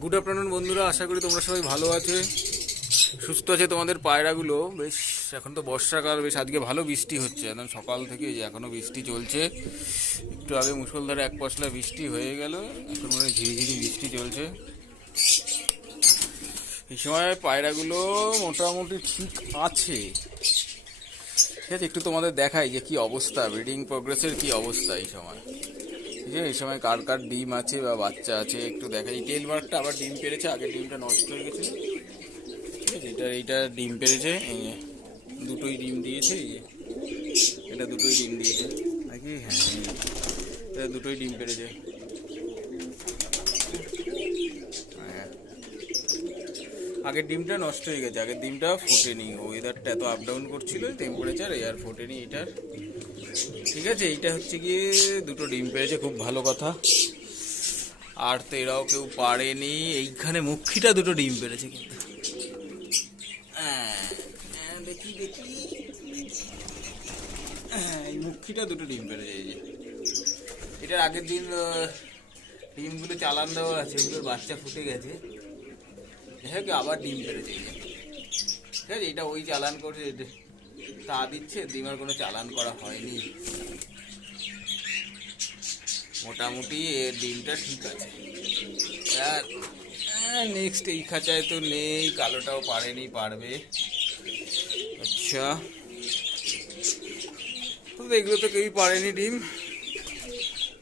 Good afternoon বন্ধুরা, আশা করি তোমরা সবাই ভালো আছে, সুস্থ আছে। তোমাদের পায়রাগুলো বেশ, এখন তো বর্ষাকাল, বেশ আজকে ভালো বৃষ্টি হচ্ছে একদম সকাল থেকে, যে এখনো বৃষ্টি চলছে। একটু আগে মুষলধারে এক পশলা বৃষ্টি হয়ে গেল, এখন মনে হয় ঝিরিঝিরি বৃষ্টি চলছে। এই সময় পায়রাগুলো মোটামুটি ঠিক আছে। ঠিক আছে, একটু তোমাদের দেখাই যে কি অবস্থা, ব্রিডিং প্রোগ্রেসের কি অবস্থা এই সময়। ঠিক আছে, এই সময় কার কার ডিম আছে বা বাচ্চা আছে একটু দেখাই। এই টেল মার্কটা আবার ডিম পেড়েছে, আগের ডিমটা নষ্ট হয়ে গেছে। ঠিক আছে, এইটা ডিম পেড়েছে, এই যে দুটোই ডিম দিয়েছে, এই যে এটা দুটোই ডিম দিয়েছে নাকি, হ্যাঁ এটা দুটোই ডিম পেড়েছে। হ্যাঁ, আগের ডিমটা নষ্ট হয়ে গেছে, আগের ডিমটা ফোটেনি, ওয়েদারটা এত আপ ডাউন করছিল টেম্পারেচার, আর ফোটেনি এটার। ঠিক আছে, এইটা হচ্ছে গিয়ে দুটো ডিম পেড়েছে, খুব ভালো কথা। আর তো এরাও কেউ পারেনি। এইখানে মুখিটা দুটো ডিম পেড়েছে কিন্তু, দেখি দেখি, এই মুখিটা দুটো ডিম পেড়েছে। এই যে এটার আগের দিন ডিমগুলো চালান দেওয়া আছে, এগুলোর বাচ্চা ফুটে গেছে, হ্যাঁ আবার ডিম পেড়েছে। এই যে ঠিক আছে, এটা ওই চালান করছে, তা দিচ্ছে, ডিমের কোনো চালান করা হয়নি। মোটামুটি এর ডিমটা ঠিক আছে। আর নেক্সট এই খাঁচায় তো নেই, কালোটাও পারেনি, পারবে। আচ্ছা, এগুলো তো কেউই পারেনি ডিম।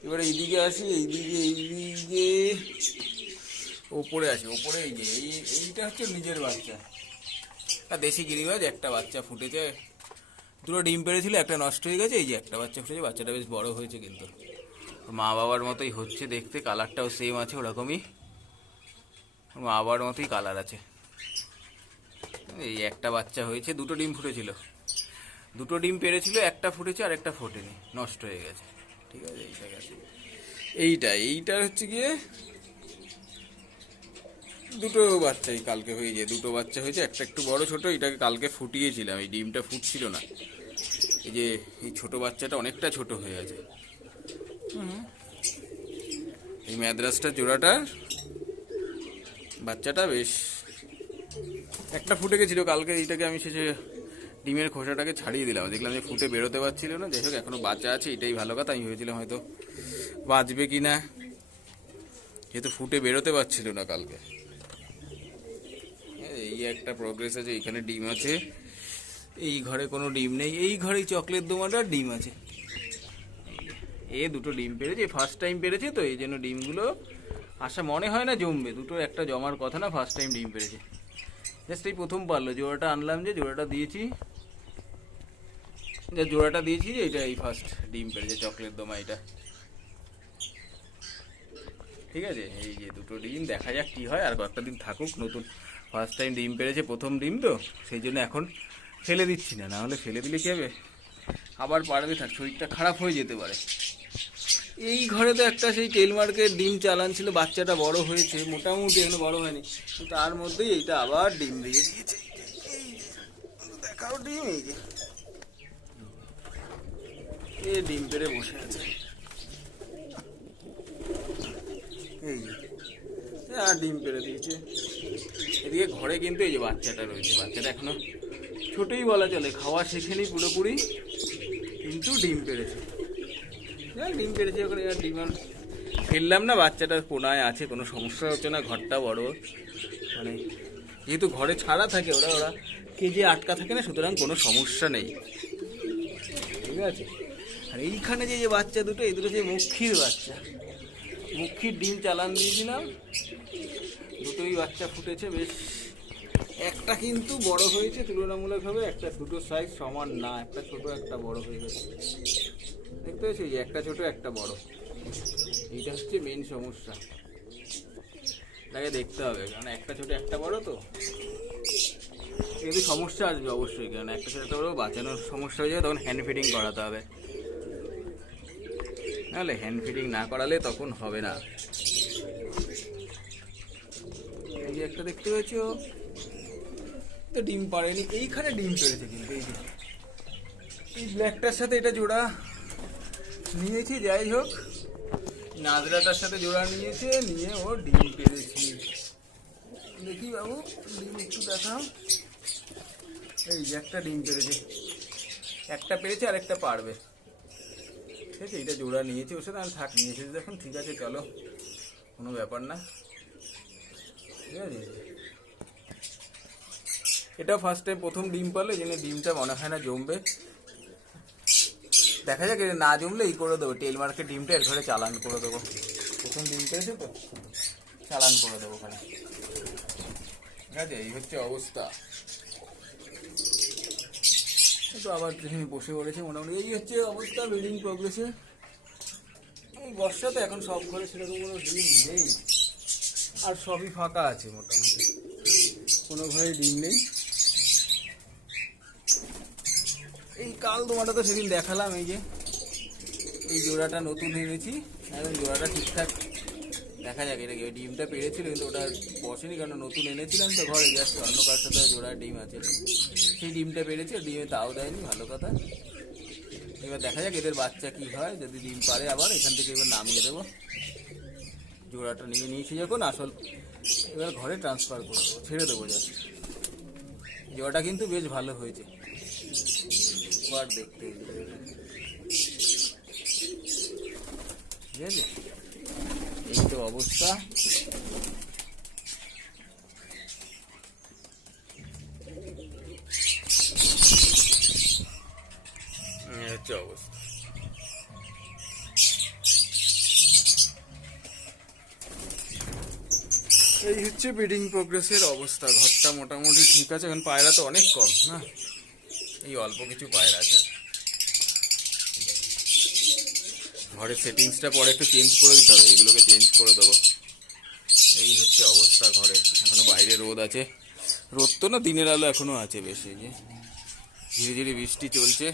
এবারে এইদিকে আসি, এইদিকে ওপরে আসি, ওপরে এই যে এইটা হচ্ছে নিজের বাচ্চা, আর দেশি গিরিবাজ একটা বাচ্চা ফুটেছে, দুটো ডিম পেড়েছিল, একটা নষ্ট হয়ে গেছে। এই যে একটা বাচ্চা ফুটেছে, বাচ্চাটা বেশ বড় হয়েছে, কিন্তু মা বাবার মতোই হচ্ছে দেখতে, কালারটাও সেম আছে, ওরকমই মা বাবার মতোই কালার আছে। এই একটা বাচ্চা হয়েছে, দুটো ডিম ফুটেছিল, দুটো ডিম পেড়েছিল, একটা ফুটেছে আর একটা ফোটেনি, নষ্ট হয়ে গেছে। ঠিক আছে, এইটা গেছে, এইটা হচ্ছে গিয়ে দুটো বাচ্চাই কালকে হয়েছে, দুটো বাচ্চা হয়েছে, একটা একটু বড় ছোট, এটাকে কালকে ফুটিয়েছিলাম, এই ডিমটা ফুটছিল না। এই যে এই ছোট বাচ্চাটা অনেকটা ছোট হয়ে আছে। এই ম্যাদ্রাসটার জোড়াটার বাচ্চাটা বেশ একটা ফুটে গেছিল কালকে, এইটাকে আমি শেষে ডিমের খোসাটাকে ছাড়িয়ে দিলাম, দেখলাম যে ফুটে বেরোতে পারছিল না। যাই হোক, এখনো বাচ্চা আছে, এটাই ভালো কথা। আমি ভেবেছিলাম হয়তো বাঁচবে কি না, যেহেতু ফুটে বেরোতে পারছিল না কালকে। এই একটা প্রোগ্রেস আছে, এইখানে ডিম আছে, এই ঘরে কোনো ডিম নেই, এই ঘরে চকলেট দোমাটার ডিম আছে। এ দুটো ডিম পেড়েছে, ফার্স্ট টাইম পেড়েছে তো, এই জন্য ডিমগুলো আশা মনে হয় না জমবে, দুটো একটা জমার কথা না, ফার্স্ট টাইম ডিম পেড়েছে, জাস্ট এই প্রথম পারলো। জোড়াটা আনলাম, যে জোড়াটা দিয়েছি, এটা এই ফার্স্ট ডিম পেড়েছে চকলেট দোমা এটা। ঠিক আছে, এই যে দুটো ডিম, দেখা যাক কি হয়, আর কয়েকটা দিন থাকুক। নতুন ফার্স্ট টাইম ডিম পেড়েছে, প্রথম ডিম তো, সেই জন্য এখন ফেলে দিচ্ছি না, না হলে ফেলে দিলে কি হবে, আবার পারবে, থাক শরীরটা খারাপ হয়ে যেতে পারে। এই ঘরে তো একটা সেই টেল মার্কের ডিম চালান ছিল, বাচ্চাটা বড় হয়েছে মোটামুটি, এখনো বড় হয়নি, তার মধ্যেই এইটা আবার ডিম দিয়ে দিয়েছে। দেখাও ডিম, এই যে এ ডিম পেড়ে বসে আছে, এই যে আর ডিম পেড়ে দিয়েছে। এদিকে ঘরে কিন্তু এই যে বাচ্চাটা রয়েছে, বাচ্চাটা এখনো ছোটই বলা চলে, খাওয়া শেখেনি পুরোপুরি, কিন্তু ডিম পেড়েছে। ডিম পেড়েছে ওখানে, আর ডিম আর ফেললাম না, বাচ্চাটা কোনায় আছে, কোনো সমস্যা হচ্ছে না। ঘরটা বড়, মানে যেহেতু ঘরে ছাড়া থাকে, ওরা কেজে আটকা থাকে না, সুতরাং কোনো সমস্যা নেই। ঠিক আছে, আর এইখানে যে বাচ্চা দুটো, এই দুটো যে মুখির বাচ্চা, মুখির ডিম চালান দিয়েছিলাম, দুটোই বাচ্চা ফুটেছে বেশ। একটা কিন্তু বড় হয়েছে তুলনামূলকভাবে, একটা দুটো সাইজ সমান না, একটা ছোট একটা বড় হয়ে গেছে, দেখতে পাচ্ছি, যে একটা ছোট একটা বড়, এইটা হচ্ছে মেন সমস্যা। তাকে দেখতে হবে, কারণ একটা ছোট একটা বড় তো কিন্তু সমস্যা আসবে অবশ্যই, কারণ একটা ছোট একটা বড় বাঁচানোর সমস্যা হয়ে যাবে, তখন হ্যান্ড ফিডিং করাতে হবে, নাহলে হ্যান্ড ফিডিং না করালে তখন হবে না। এই যে একটা দেখতে পাচ্ছ, তো ডিম পারেনি, এইখানে ডিম পেড়েছে কিন্তু, এই যে এই ব্ল্যাকটার সাথে এটা জোড়া নিয়েছি। যাই হোক, নাজরাটার সাথে জোড়া নিয়েছে, নিয়ে ও ডিম পেড়েছে। দেখি বাবু ডিম একটু দেখাও। এই যে একটা ডিম পেড়েছে, একটা পেড়েছে আর একটা পারবে। ঠিক আছে, এটা জোড়া নিয়েছে ওর সাথে। আমি থাক নিয়েছে দেখুন, ঠিক আছে চলো, কোনো ব্যাপার না। ঠিক আছে, এটা ফার্স্ট টাইম প্রথম ডিম পারলে, এই জন্য ডিমটা মনে হয় না জমবে। দেখা যাক, না জমলে ই করে দেবো, টেল মার্কে ডিমটা এর ঘরে চালান করে দেবো। প্রথম ডিম পেয়েছে তো, চালান করে দেবো ওখানে। ঠিক আছে, এই হচ্ছে অবস্থা। তো আবার বসে পড়েছে মোটামুটি, এই হচ্ছে অবস্থা ব্রিডিং প্রোগ্রেসে। এই বর্ষাতে এখন সব ঘরে সেরকম কোনো ডিম নেই, আর সবই ফাঁকা আছে মোটামুটি, কোনো ঘরে ডিম নেই। এই কাল তোমাটা তো সেদিন দেখালাম, এই যে এই জোড়াটা নতুন এনেছি, এখন জোড়াটা ঠিকঠাক দেখা যাক। এটা ডিমটা পেরেছিল কিন্তু ওটা বসেনি, কারণ নতুন এনেছিলাম তো ঘরে, জাস্ট অন্য কার সাথে জোড়া ডিম আছে, সেই ডিমটা পেরেছে, ডিমে তাও দেয়নি, ভালো কথা। এবার দেখা যাক এদের বাচ্চা কি হয়, যদি ডিম পারে আবার এখান থেকে এবার নামিয়ে দেবো। জোড়াটা নিয়ে নিয়েছি যখন, আসল এবার ঘরে ট্রান্সফার করে দেবো, ছেড়ে দেবো জাস্ট। জোড়াটা কিন্তু বেশ ভালো হয়েছে, বার দেখতে। ঠিক আছে, এই তো অবস্থা। হচ্ছে অবস্থা। এই হচ্ছে ব্রিডিং প্রোগ্রেসের অবস্থা। ঘরটা মোটামুটি ঠিক আছে, এখন পায়রা তো অনেক কম না, এই অল্প কিছু পায়রা আছে। ঘরের সেটিংসটা পরে একটু চেঞ্জ করে দিতে হবে, এগুলোকে চেঞ্জ করে দেবো। এই হচ্ছে অবস্থা ঘরে। এখনো বাইরে রোদ আছে, রোদ তো না, দিনের আলো এখনো আছে বেশ। এই যে ধীরে ধীরে বৃষ্টি চলছে,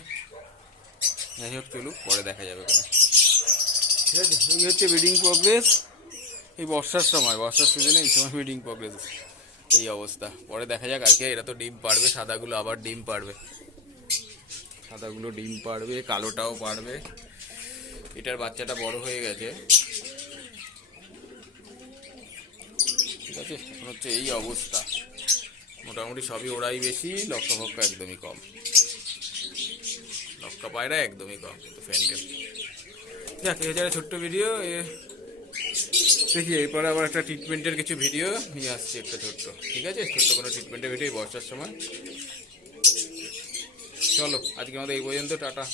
যাই হোক চলুক, পরে দেখা যাবে কেন। ঠিক আছে, এই হচ্ছে ব্রিডিং প্রোগ্রেস এই বর্ষার সময়, বর্ষার সিজনে এই সময় ব্রিডিং প্রোগ্রেস এই অবস্থা। পরে দেখা যাক আর কি, এরা তো ডিম পারবে, সাদাগুলো আবার ডিম পারবে, সাদাগুলো ডিম পারবে, কালোটাও পারবে। এটার বাচ্চাটা বড় হয়ে গেছে। ঠিক আছে, এখন হচ্ছে এই অবস্থা। মোটামুটি সবই ওরাই বেশি, লক্কা ফক্কা একদমই কম, লক্কা পায়রা একদমই কম, কিন্তু ফ্যান্ডেল। যাক, এই হচ্ছে ছোট্ট ভিডিও। দেখি এরপরে আবার একটা ট্রিটমেন্টের কিছু ভিডিও নিয়ে আসছি, একটা ছোট্ট। ঠিক আছে, ছোট্ট কোনো ট্রিটমেন্টের ভিডিও বর্ষার সময়। চলো আজকে আমাদের এই পর্যন্ত, টাটা।